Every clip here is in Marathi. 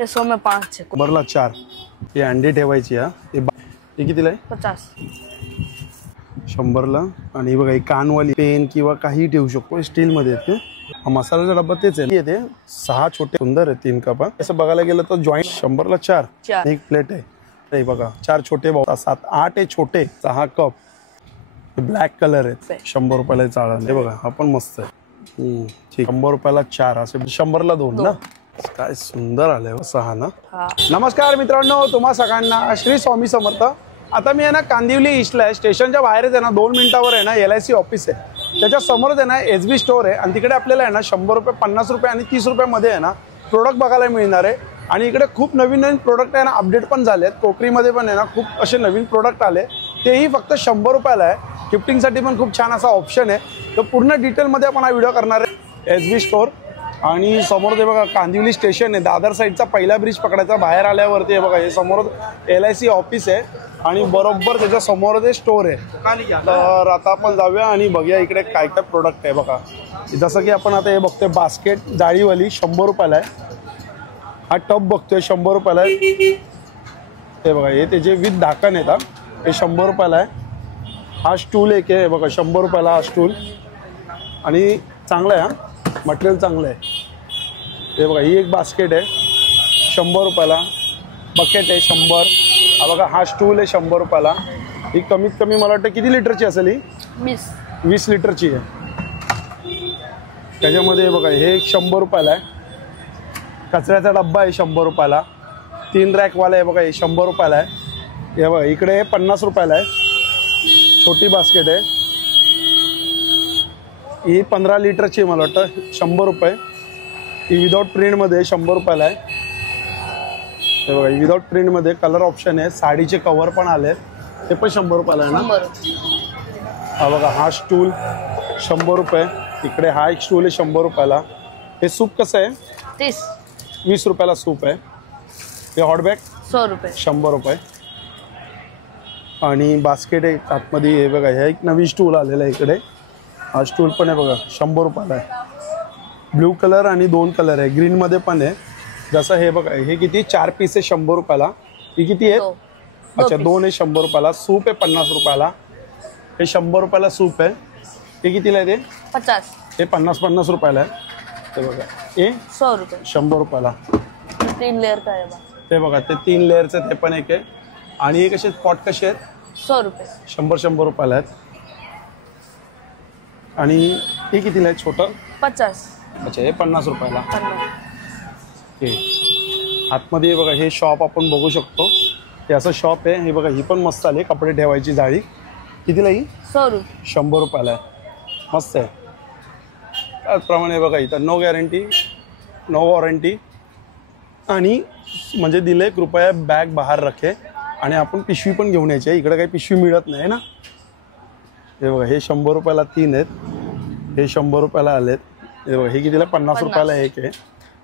ये 100 में 5 है। बरला 4 ही अंडी ठेवायची हा। हे कितीला आहे? 50 100ला। आणि बघा ही कानवाली पेन किंवा काही ठेवू शकतो, स्टील मध्ये येते। हा मसाल्याचा डब्बा तेच आहे, येते 6 छोटे सुंदर आहे 3 कप। असं बघायला गेलं तर जॉईंट 100ला 4 एक प्लेट आहे। हे बघा 4 छोटे 7 8 आहे छोटे 6 कप। ब्लॅक कलर आहे 100 रुपयाला चाळण। हे बघा हा पण मस्त आहे। ठीक 100 रुपयाला 4 असे 100ला 2 ना। काय सुंदर आले 6 ना। नमस्कार मित्रांनो, तुम्हा सगळ्यांना श्री स्वामी समर्थ। आता मी आहे ना कांदिवली ईस्टला आहे, स्टेशनच्या बाहेरच आहे ना 2 मिनिटावर आहे ना LIC ऑफिस आहे, त्याच्या समोरच आहे ना SB स्टोर आहे। आणि तिकडे आपल्याला आहे ना 100 रुपये 50 रुपये आणि 30 रुपयामध्ये आहे ना प्रोडक्ट बघायला मिळणार आहे। आणि इकडे खूप नवीन नवीन प्रोडक्ट आहे ना अपडेट पण झाले आहेत। टोकरीमध्ये पण आहे ना खूप असे नवीन प्रोडक्ट आले, तेही फक्त 100 रुपयाला आहे। गिफ्टिंगसाठी पण खूप छान असा ऑप्शन आहे। तर पूर्ण डिटेलमध्ये आपण हा व्हिडिओ करणार आहे। SB स्टोर आणि समोर ते बघा कांदिवली स्टेशन आहे, दादर साईडचा पहिला ब्रिज पकडायचा, बाहेर आल्यावरती हे बघा हे समोर LIC ऑफिस आहे आणि बरोबर त्याच्या समोर ते स्टोर आहे। तर आता आपण जाऊया आणि बघूया इकडे काय काय प्रोडक्ट आहे। बघा जसं की आपण आता हे बघतोय बास्केट जाळीवाली 100 रुपयाला आहे। हा टब बघतोय 100 रुपयाला आहे। हे बघा हे त्याचे विथ झाकण येतात, हे 100 रुपयाला आहे। हा स्टूल एक आहे बघा 100 रुपयाला हा स्टूल, आणि चांगला आहे, हा मटेरियल चांगलं आहे। हे बघा ही एक बास्केट आहे 100 रुपयाला। बकेट आहे 100। हा बघा हा स्टूल आहे 100 रुपयाला। ही कमीत कमी मला वाटतं किती लिटरची असेल ही? 20 लिटरची आहे। त्याच्यामध्ये बघा हे 100 रुपयाला आहे। कचऱ्याचा डब्बा आहे 100 रुपयाला। 3 रॅकवाला आहे बघा हे 100 रुपयाला आहे। हे बघा इकडे 50 रुपयाला आहे, छोटी बास्केट आहे। ही 15 लिटरची मला वाटतं 100 रुपये। ही विदाउट प्रिंटमध्ये 100 रुपयाला आहे। हे बघा विदाउट प्रिंटमध्ये कलर ऑप्शन आहे, साडीचे कवर पण आले, ते पण 100 रुपयाला आहे ना। हा बघा हा स्टूल 100 रुपये। इकडे हा एक स्टूल आहे 100 रुपयाला। हे सूप कसं आहे? 20 रुपयाला सूप आहे। हे हॉटबॅग 100 रुपये 100 रुपये। आणि बास्केट आहे आतमध्ये। हे बघा हे एक नवीन स्टूल आलेला आहे इकडे, हा स्टूल पण आहे बघा 100 रुपयाला आहे। ब्लू कलर आणि 2 कलर आहे, ग्रीनमध्ये पण आहे। जसं हे बघा हे किती 4 पीस आहे 100 रुपयाला। ही किती आहे? अच्छा 2 आहे 100 रुपयाला। सूप आहे 50 रुपयाला। हे 100 रुपयाला सूप आहे। हे कितीला आहे ते? 50। हे 50 रुपयाला आहे। ते बघा हे 100 रुपये 100 रुपयाला। 3 लेयर का आहे ते बघा ते 3 लेअरचं ते पण एक आहे। आणि हे कसे पॉट कसे आहेत? 100 रुपये 100 रुपयाला आहेत। आणि हे कितीला आहे छोटं? 50। अच्छा हे 50 रुपयाला। हे आतमध्ये बघा हे शॉप आपण बघू शकतो, हे असं शॉप आहे। हे बघा ही पण मस्त आली कपडे ठेवायची जाळी। कितीला ही? 100 रुपये 100 रुपयाला आहे, मस्त आहे। त्याचप्रमाणे बघा इथं नो गॅरंटी नो वॉरंटी, आणि म्हणजे दिले कृपया बॅग बाहेर रखे। आणि आपण पिशवी पण घेऊन यायची आहे, इकडे काही पिशवी मिळत नाही ना। हे बघा हे 100 रुपयाला 3 आहेत, हे 100 रुपयाला आलेत। हे बघा हे कितीला? 50 रुपयाला एक आहे।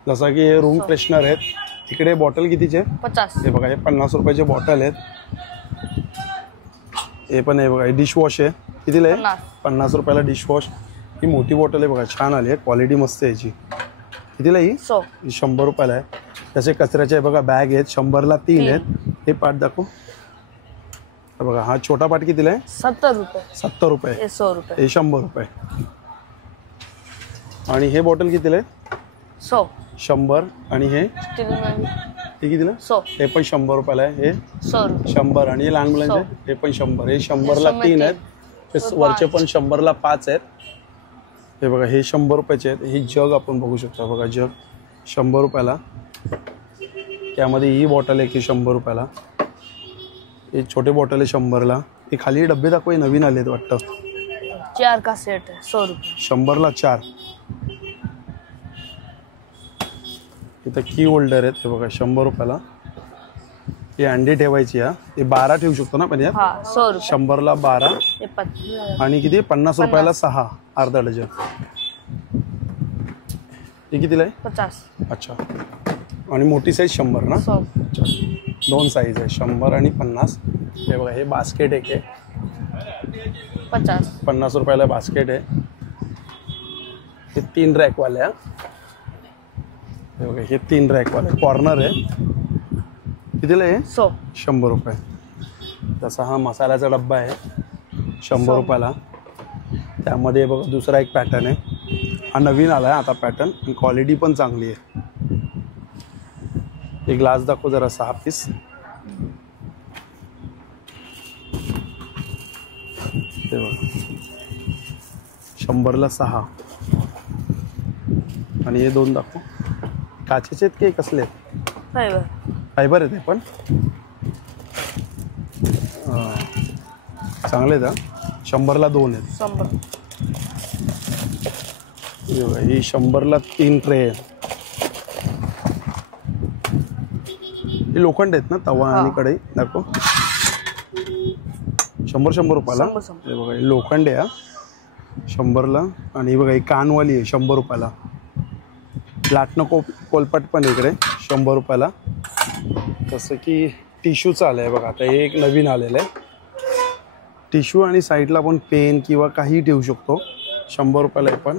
जसं की हे रूम फ्रेशनर आहेत। इकडे बॉटल कितीचे? 50। हे बघा हे 50 रुपयाचे बॉटल आहेत। हे पण आहे बघा हे डिशवॉश आहे, कितीला आहे? 50 रुपयाला डिशवॉश। ही मोठी बॉटल आहे बघा, छान आली आहे, क्वालिटी मस्त आहे याची। कितीला ही? 100 रुपयाला आहे। तसे कचऱ्याचे बघा बॅग आहेत 100ला 3 आहेत। हे पाट दाखव बघा, हा छोटा पाट कितीला आहे? 70 रुपये 70 रुपये। 100 रुपये हे 100 रुपये। आणि हे बॉटल कितीला आहे? 100। आणि हे कितीला? 100। हे पण 100 रुपयाला आहे। हे 100। आणि लहान मुलांचे हे पण 100। हे 100ला 3 आहेत, वरचे पण 100ला 5 आहेत। हे बघा हे 100 रुपयाचे आहेत। हे जग आपण बघू शकतो बघा, जग 100 रुपयाला। त्यामध्ये ही बॉटल आहे की 100 रुपयाला। हे छोटे बॉटल आहे 100ला। हे खाली डब्बे दाखव, हे नवीन आलेत वाटतं। 4 का सेट है 100 रुपये 100ला 4। इथं की होल्डर आहेत हे बघा 100 रुपयाला। ही अंडी ठेवायची हा, हे 12 ठेवू शकतो ना आपण यात? 100 रुपये 100ला 12। आणि किती? 50 रुपयाला 6 अर्धा डझन। हे कितीला आहे? 50। अच्छा, आणि मोठी साईज 100 ना? 100। अच्छा 2 साईज आहे 100 आणि 50। हे बघा हे बास्केट एक आहे 50 रुपयाला बास्केट आहे। हे 3 रॅकवाले आहे। हे बघा हे 3 रॅक वाले कॉर्नर आहे. कितीला आहे? 100. 100 रुपये. तसा हा मसाल्याचा डब्बा आहे 100 रुपयाला. त्यामध्ये बघा दुसरा एक पॅटर्न आहे. हा नवीन आला आहे आता पॅटर्न. क्वालिटी पण चांगली आहे. एक ग्लास दाखव जरा 6 पीस. हे बघा 100ला 6. आणि हे 2 दाखव. काचेचे आहेत की कसले आहेत? फायबर. फायबर आहे ते पण चांगले आहेत. 100ला 2 आहेत. 100. ही 100ला 3 ट्रे आहे. हे लोखंड आहेत ना तवा आणि कढई दाखव. 100 रुपयाला. 100. हे बघा हे लोखंड आहे 100ला. आणि ही बघा ही कानवाली आहे 100 रुपयाला. लाटणं कोलपट पण इकडे 100 रुपयाला. जसं की टिश्यूचं आलं आहे बघा आता हे एक नवीन आलेलं आहे. टिश्यू आणि साईडला आपण पेन किंवा काही ठेवू शकतो. 100 रुपयाला आहे पण.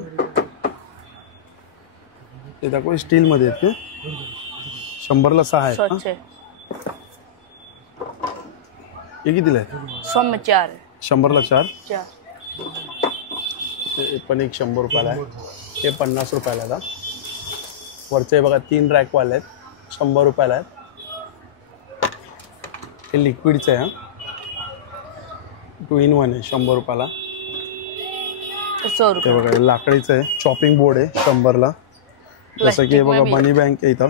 ते दाखव स्टीलमध्ये आहेत ते. 100ला 6 आहेत. स्वच्छ है. हे कितीला आहे? 100 में 4 है. 100ला 4. 4. हे पण एक 100 रुपयाला आहे. हे 50 रुपयाला आहे. वरचे बघा 3 रॅकवाले आहेत 100 रुपयाला आहेत. हे लिक्विडचं आहे 2 in 1 आहे 100 रुपयाला. 100 हे रुपये. बघा हे लाकडीचं आहे. चॉपिंग बोर्ड आहे 100ला. जसं की हे बघा मनी बँक आहे इथं.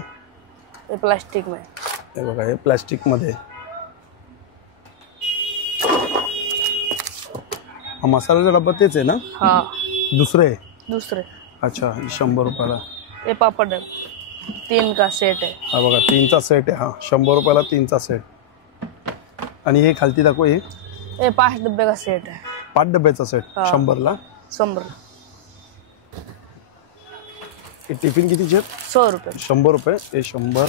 ये प्लास्टिक में. हे बघा हे प्लॅस्टिकमध्ये. हा मसाल्याचा डब्बा तेच आहे ना? हाँ. दुसरं आहे. दूसरे. अच्छा 100 रुपयाला. ये पापड़ है. 3 का सेट है. हा बघा 3चा सेट आहे. हा 100 रुपयाला 3चा सेट. आणि हे खालती दाखव. हे ये 5 डब्बे का सेट है. 5 डब्याचा सेट 100ला. 100. हे टिफिन कितीचे आहेत? 100 रुपये. 100 रुपये. हे 100.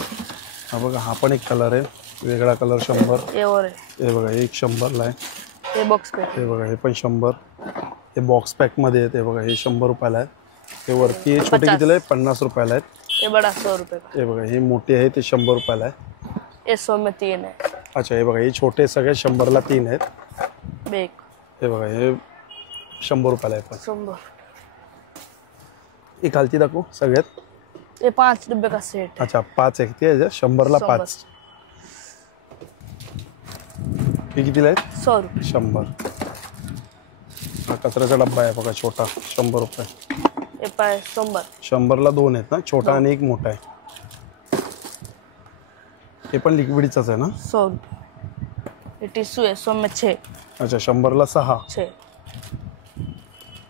हा बघा हा पण एक कलर आहे वेगळा कलर 100. ये और है. हे बघा हे एक 100ला आहे. ये बॉक्स पे. हे बघा हे पण 100. हे बॉक्स पॅकमध्ये आहेत. हे बघा हे 100 रुपयाला आहे. हे वरती हे छोटे कितीला आहे? 50 रुपयाला आहेत. ये बड़ा 100 रुपये का. हे बघा हे मोठे आहे ते 100 रुपयाला आहे. ये 100 में 3 है. अच्छा हे बघा हे छोटे सगळे 100ला 3 आहेत. बेक. हे बघा हे 100 रुपयाला आहे पण. 100. हे खालती दाखव सगळ्यात. ये 5 डब्बे का सेट है. अच्छा 5 आहे ते 100ला 5. हे कितीला आहेत? 100 रुपये. 100. हा कचऱ्याचा डब्बा आहे बघा छोटा 100 रुपये. ये 100. 100ला 2 आहेत ना छोटा आणि एक मोठा आहे. हे पण लिक्विडचाच आहे ना? 100 रुपये. ये टिश्यू है 100 में 6. अच्छा 100ला 6. 6.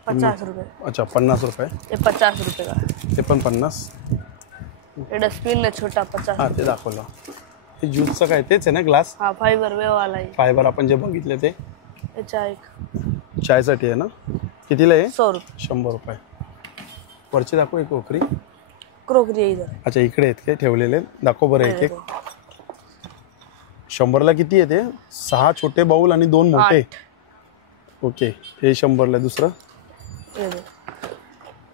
50 रुपये. अच्छा 50 रुपये. ये 50 रुपये का. हे पण 50. ये डस्टबिन है छोटा 50. हा ते दाखवलं. हे ज्यूसचं काय तेच आहे ना ग्लास? हाँ फाइबर वे वाला ही. फायबर आपण जे बघितले ते ये चाय. चायसाठी आहे ना? कितीला आहे? 100 रुपये. 100 रुपये. वरची दाखव एक कोकरी. क्रोकरी है इधर. अच्छा इकडे आहेत काय ठेवलेले? दाखव बरं एक एक. 100ला किती आहे ते? 6 छोटे बाउल आणि 2 मोठे. 8. ओके हे 100ला. दुसरं ये दो.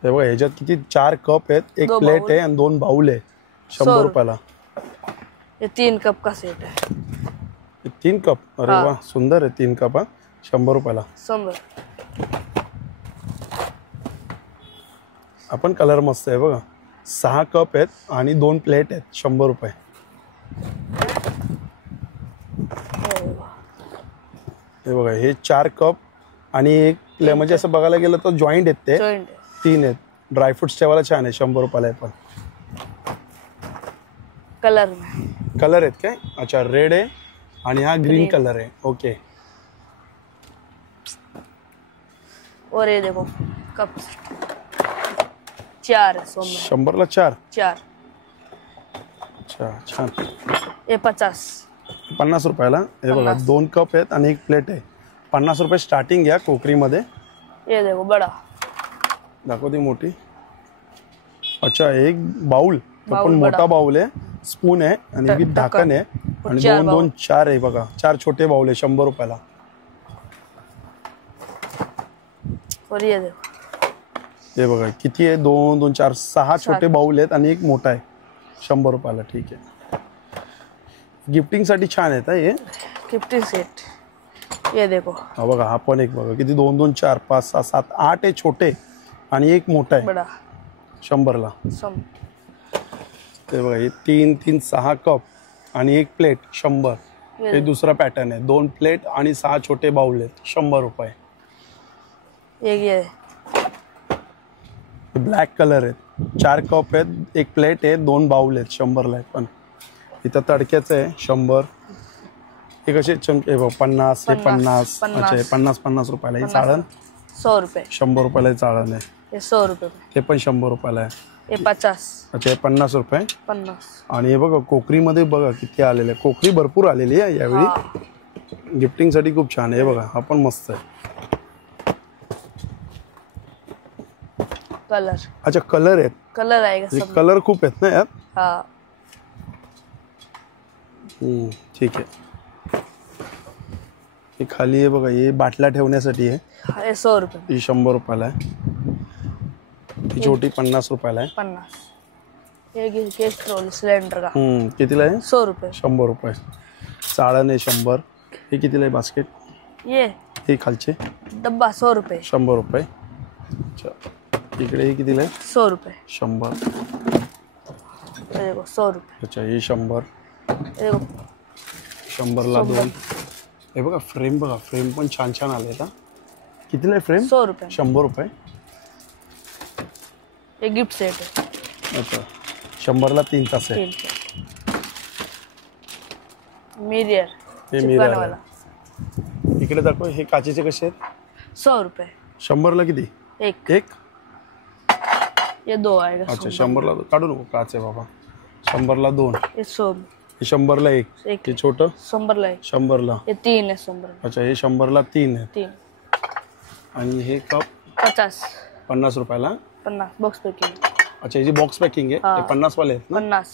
हे बघा ह्याच्यात किती 4 कप आहेत. एक 2 प्लेट बाउल. आहे आणि 2 बाउल आहे 100 रुपयाला. ये 3 कप का सेट है. 3 कप. अरे वा सुंदर आहे 3 कप. 100 रुपयाला. 100. आपण कलर मस्त आहे बघा. 6 कप आहेत आणि 2 प्लेट आहेत 100 रुपये. हे बघा हे 4 कप आणि एक म्हणजे असं बघायला गेलं तर जॉईंट आहेत ते जॉइंट है. 3 आहेत. ड्रायफ्रुट्स ठेवायला छान आहे 100 रुपयाला आहे पण. कलर में. कलर आहेत काय? अच्छा रेड आहे आणि हा ग्रीन कलर आहे. ओके. और ये देखो कप 4 है 100 में. 100ला 4. 4. अच्छा छान. ये 50. 50 रुपयाला. हे बघा 2 कप आहेत आणि एक प्लेट आहे. 50 रुपये स्टार्टिंग या कोकरीमध्ये. ये देखो बड़ा. दाखव ती मोठी. अच्छा एक बाउल बाउल पण मोठा बडा. बाउल आहे. स्पून आहे आणि विथ ढाकण आहे आणि 2 2 4 आहे बघा. 4 छोटे बाउल आहे 100 रुपयाला. और ये देखो. हे बघा किती आहे 2 2 4 6 छोटे बाउल आहेत आणि एक मोठा आहे 100 रुपयाला. ठीक आहे. गिफ्टिंग साठी छान आहेत हा हे. Gifting set. ये देखो. हा बघा, हा पण एक बघा किती 2 2 4 5 6 7 8 आहे छोटे आणि एक मोठा आहे. बड़ा 100ला. सम. ते बघा हे 3 3 6 कप आणि एक प्लेट 100. हे दुसरा पॅटर्न आहे. 2 प्लेट आणि 6 छोटे बाउल आहेत 100 रुपये. एक ये ब्लॅक कलर आहेत. 4 कप आहेत, एक प्लेट आहे, 2 बाउल आहेत 100ला आहे. पण इथं तडक्याचं आहे 100. हे कसे चमचे 50 हे 50. अच्छा, 50 रुपयाला. ही चाळण 100 रुपये. 100 रुपयाला ही चाळण आहे. ये 100 रुपये. हे पण 100 रुपयाला आहे. ये 50. अच्छा, हे 50 रुपये. 50. आणि हे बघा कोकरीमध्ये बघा किती आलेले आहे. कोकरी भरपूर आलेली आहे यावेळी. गिफ्टिंगसाठी खूप छान आहे. हे बघा, हा पण मस्त आहे. कलर. अच्छा, कलर आहेत. कलर आएगा सब. कलर खूप आहेत ना यात. हाँ. ठीक आहे. हे खाली आहे बघा, हे बाटल्या ठेवण्यासाठी आहे. ये 100 रुपये. ही 100 रुपयाला आहे. ही छोटी 50 रुपयाला आहे. 50. ये गैस ट्रॉली सिलेंडर का. कितीला आहे? 100 रुपये. 100 रुपये. चाळण आहे 100. हे कितीला आहे बास्केट? ये हे खालचे डब्बा 100 रुपये. 100 रुपये. अच्छा, इकडे हे कितीला आहे? 100 रुपये. 100. ये देखो 100 रुपये. अच्छा, हे 100. ये देखो 100ला 2. हे बघा फ्रेम, बघा फ्रेम पण छान छान आले आहेत. कितीला आहे फ्रेम? 100 रुपये. 100 रुपये. ये गिफ्ट सेट है. अच्छा, 100ला 3 तास आहे. मिरर. हे चिपकाने मिरर वाला. आहे. इकडे दाखव, हे काचेचे कसे आहेत? 100 रुपये. 100ला किती? एक. एक. ये 2 आएगा. अच्छा, 100ला काढू नको, काच आहे बाबा. 100ला 2. ये 100. हे 100ला 1. एक. हे छोटं 100 ला 100ला. ये 3 है 100. अच्छा, हे 100ला 3 आहे. 3. आणि हे कप 50. 50 रुपयाला. 50 बॉक्स पैकिंग. अच्छा, हे जी बॉक्स पॅकिंग आहे हा. ते 50 वाले आहेत ना? 50.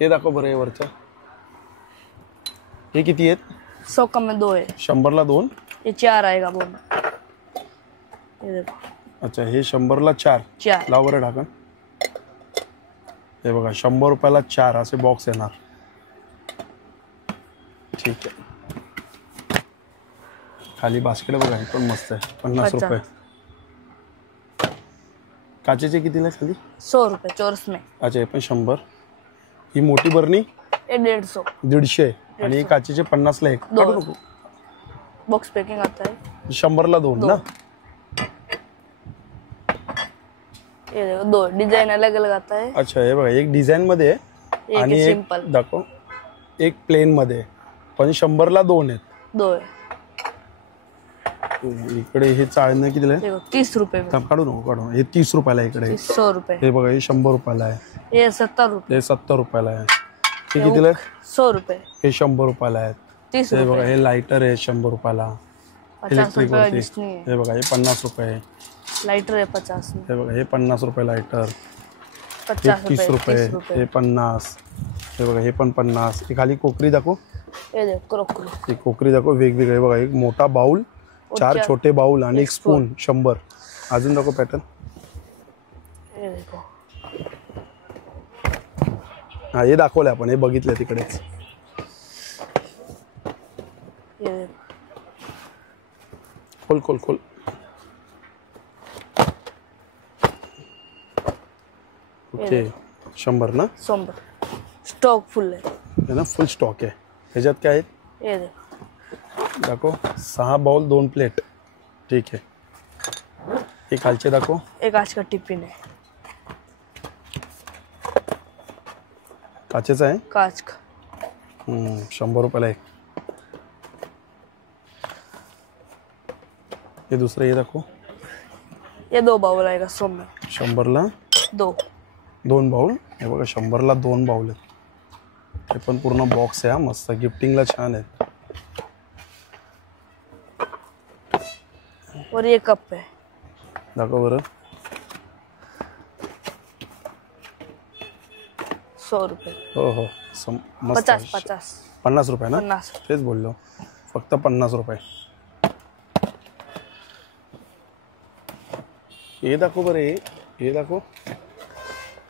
हे दाखव बरं, हे वरचं. हे किती आहेत? 100 का में 2 है. 100ला 2. ये 4 आएगा बोल. ये देखो. अच्छा, हे 100ला 4. 4. लाव बरं ढाकण. हे बघा 100 रुपयाला 4 असे बॉक्स येणार. ठीक आहे. खाली बास्केट बघा, हे पण मस्त आहे. 50 अच्छा. रुपये. काचेचे कितीला खाली? 100 रुपये चौरस में. अच्छा, हे पण 100. ही मोठी बरणी ये 150. 150. आणि ही काचेचे 50ला 1. दो. काढू नको. बॉक्स पैकिंग आता है. 100ला 2 ना? ये देखो 2 डिजाइन अलग अलग आता है. अच्छा, हे बघा एक डिझाईन मध्ये आहे एक आणि आहे एक simple. दाखव, एक प्लेन मध्ये आहे. पण 100ला 2 आहेत. 2 है. इकडे हे चाळणं कितीला आहे? देखो 30 रुपये में. थांब, काढू नको, काढू. हे 30 रुपयाला आहे. इकडे 100 रुपये. हे बघा, हे 100 रुपयाला आहे. ये 70 रुपये. हे 70 रुपयाला आहे. हे कितीला आहे? 100 रुपये. हे 100 रुपयाला आहेत. 30 हे बघा, रुपये. हे लायटर आहे 100 रुपयाला. 50 इलेक्ट्रिक रुपये वरती. डिस्नी है. हे बघा, हे 50 रुपये. लाइटर है 50 में. हे बघा, हे 50 रुपये लायटर. हे 50 30 रुपये. 30 हे रुपये. 50. हे बघा, हे पण 50. हे खाली कोकरी दाखव. ये देखो क्रोकरी. ही कोकरी दाखव वेगवेगळे. बघा, एक मोठा बाउल, 4 छोटे बाउल आणि एक स्पून 100. अजून दाखव पॅटर्न. ये देखो. हा, हे दाखवलं आपण, हे बघितलं तिकडेच. ये देखो. खोल खोल खोल. ओके, 100 ना? सोमबर. स्टॉक फुल है. हे ना फुल स्टॉक आहे. ह्याच्यात काय आहेत ये देखो. दाखव. 6 बाउल 2 प्लेट. ठीक आहे. हे खालचे दाखव. एक आज का टिफिन है. काचेचं आहे. कांच का. 100 रुपयाला एक. हे दुसरं हे दाखव. ये 2 बाउल आएगा 100 में. 100ला 2 बाउल. हे बघा, 100ला 2 बाउल आहेत. हे पण पूर्ण बॉक्स आहे. हा मस्त, गिफ्टिंगला छान आहे. और ये कप है. दाखव बरं. 100 रुपये. हो हो, मस्त. 50 50 रुपये ना? 50. तेच बोललो, फक्त 50 रुपये. हे दाखव बरं. हे दाखव.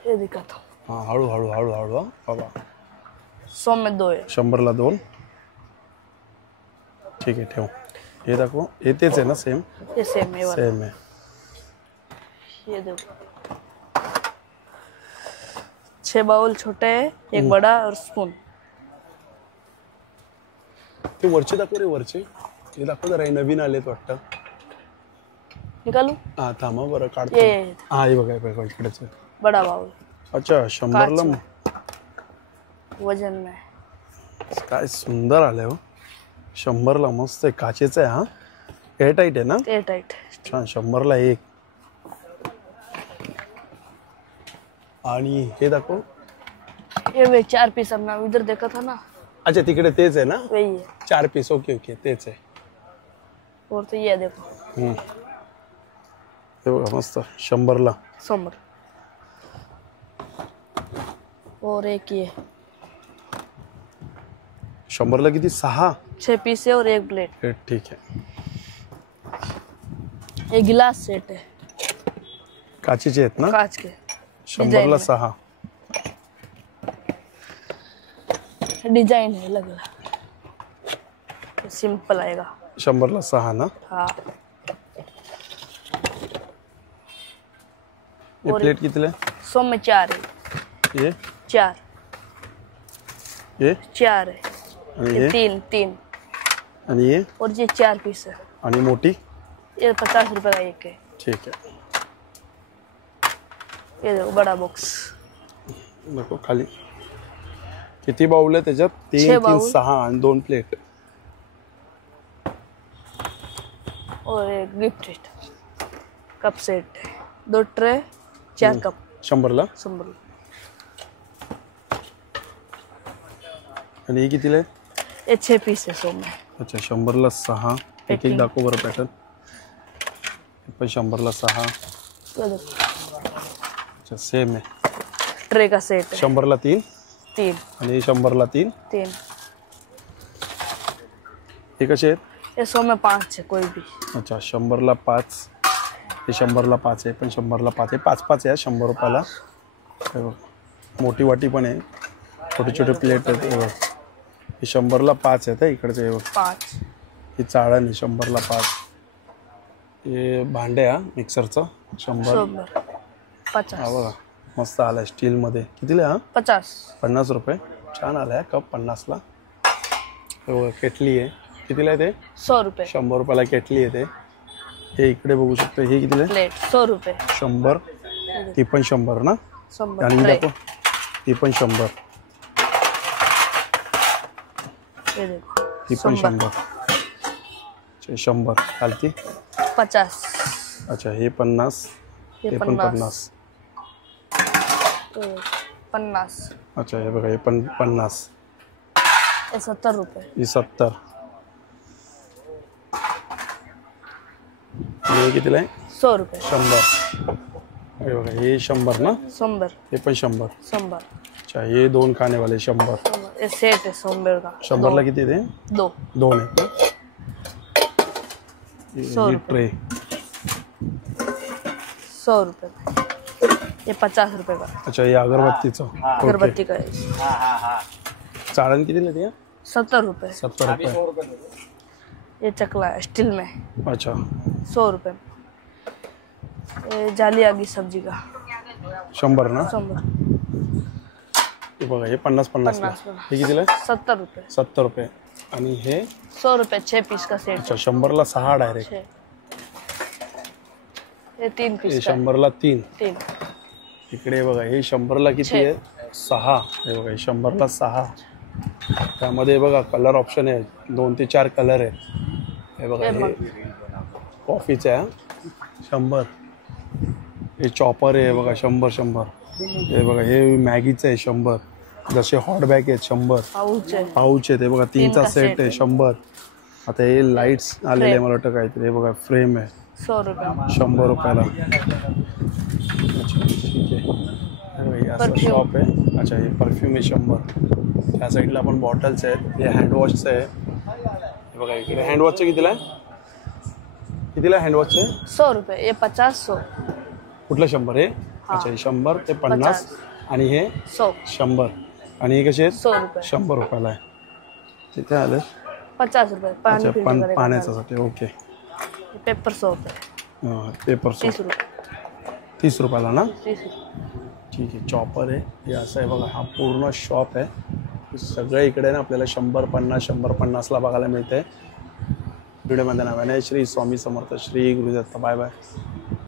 ये दिखा था. हा हळू हळू हळू हळू हा बाबा 100 में 2 है. 100ला 2. ठीक आहे ठेव. हे दाखव. हे तेच आहे ना सेम. ये सेम है वाला. सेम आहे. ये देखो 6 बाउल छोटे है, एक बड़ा और स्पून. ते वरचे दाखव रे वरचे. हे दाखव जरा. हे नवीन आलेत वाटतं. निकालू. हा थांबा बरं काढतो. ये हा हे बघा बघा इकडेच आहे. बड़ा बाउल अच्छा 100ला वजन में. काय सुंदर आलंय हो. 100ला मस्त आहे. काचेचं आहे हा. एअर टाईट आहे ना. Air tight. छान. 100ला 1. आणि हे दाखव. ये वे 4 पीस अपना इधर देखा था ना. अच्छा तिकडे तेच आहे ना. वही है. 4 पीस. ओके ओके तेच आहे. और तो ये देखो हे बघा मस्त 100ला. समर. और एक ये 100ला किती 6. 6 पीस है और एक प्लेट. हे ठीक आहे. ये गिलास सेट है काचेचे आहेत ना. कांच के. 100ला 6. डिजाइन है अलग अलग. सिंपल आएगा. 100ला 6 ना. हाँ. हे प्लेट कितीला आहे. 100 में 4 है. ये 4 ये 4 है. आणि ये हे 3 आणि ये और ये 4 पीस है. आणि मोठी. ये 50 रुपए का एक है. ठीक आहे. ये देखो बड़ा बॉक्स. नको खाली. किती बाउल आहे त्याच्यात. 3 6 3 बाउल. 6 आणि 2 प्लेट. और एक गिफ्ट सेट. कप सेट है. 2 ट्रे 4 कप. 100ला. संभल. आणि हे कितीला आहे. ये 6 पीस है 100 में. अच्छा 100ला 6. एक एक दाखव बरं पॅटर्न. पण 100ला 6. ये देखो अच्छा सेम आहे. ट्रे का सेट है. 100ला 3 3 आणि 100ला 3. 3. हे कसे आहेत. ये 100 में 5 है कोई भी. अच्छा 100ला 5. हे 100ला 5 आहे. पण 100ला 5 आहे. 5 आहे 100 रुपयाला. हे बघ मोठी वाटी पण आहे. छोटे छोटे प्लेट आहेत. हे बघ हे 100ला 5 आहेत. इकडचे हे बघ 5. ही चाळण आहे 100ला 5. हे भांडे हा मिक्सरचं 100. 50. हा बघा मस्त आलाय स्टीलमध्ये. कितीला आहे हा. 50. 50 रुपये. छान आलाय कप 50ला. हे बघा केटली आहे. कितीला आहे ते. 100 रुपए. 100 रुपयाला केटली आहे ते. हे इकडे बघू शकतो. हे कितीला आहे. प्लेट 100 रुपए. 100. ती पण 100 ना. 100 आणि ट्रे. दाखव. ती पण 100. ये देखो ती पण 100. 100 खालती. 50. अच्छा हे 50. ये हे पण 50. 50. 50. अच्छा हे बघा हे पण 50. ये 70 रुपए. ही 70. हे कितीला आहे. 100 रुपए. 100. हे बघा हे 100 ना. 100. हे पण 100. 100. अच्छा हे 2 खानेवाले 100. ये सेट है 100 का. 100ला किती ते. 2. 2 आहेत ना. ही ट्रे 100 रुपए. ये 50 रुपए का. अच्छा हे अगरबत्तीचं. अगरबत्ती का है. चाळण कितीला ते. 70 रुपए. 70 रुपये. ये चकला है स्टील में. अच्छा 100 रुपए. ये जाली आ गई सब्जी का. 100 ना. 100. हे बघा हे 50 ला. हे कितीला आहे. 70 रुपए. 70 रुपये. आणि हे 100 रुपए 6 पीस का सेट. अच्छा 100ला 6 डायरेक्ट. 6. ये 3 हे पीस का. 100ला 3. 3. इकडे बघा हे 100ला किती आहे. 6. हे बघा हे 100ला 6. त्यामध्ये बघा कलर ऑप्शन आहे. 2 ते 4 कलर आहेत. हे बघा हे कॉफीचं आहे 100. हे चॉपर आहे बघा 100. हे बघा हे मॅगीचं आहे 100. जसे हॉट बॅग आहेत 100. पाउच है. पाऊच आहे ते बघा 3चा सेट आहे 100. आता हे लाईट्स आलेले आहे मला वाटतं काहीतरी. हे बघा फ्रेम आहे 100 रुपए. 100 रुपयाला. अच्छा ठीक आहे. हे असं शॉप आहे. अच्छा हे परफ्यूम आहे 100. त्या साईडला पण बॉटल्स आहेत. हे हँडवॉशचं आहे. हे बघा इकडे हँडवॉशचं कितीला आहे. कितीला हँडवॉशचं आहे. 100 रुपए. ये 50 100. कुठलं 100 आहे. अच्छा हे 100 ते 50. आणि हे 100 100 आणि हे कसे आहेत 100 रुपये 100 रुपयाला आहे. तिथे आलं 50 रुपये पानी अच्छा फिल्टर करेगा पाण्यासाठी ओके. पेपर 100 रुपये पेपर 30 रुपये 30 रुपयाला ना. 30 रुपये ठीक आहे. चॉपर आहे हे असं आहे बघा. हा पूर्ण शॉप आहे. सगळं इकडे ना आपल्याला 100-50 बघायला मिळते. व्हिडिओमध्ये नाव आहे श्री स्वामी समर्थ श्री गुरुदत्त. Bye bye.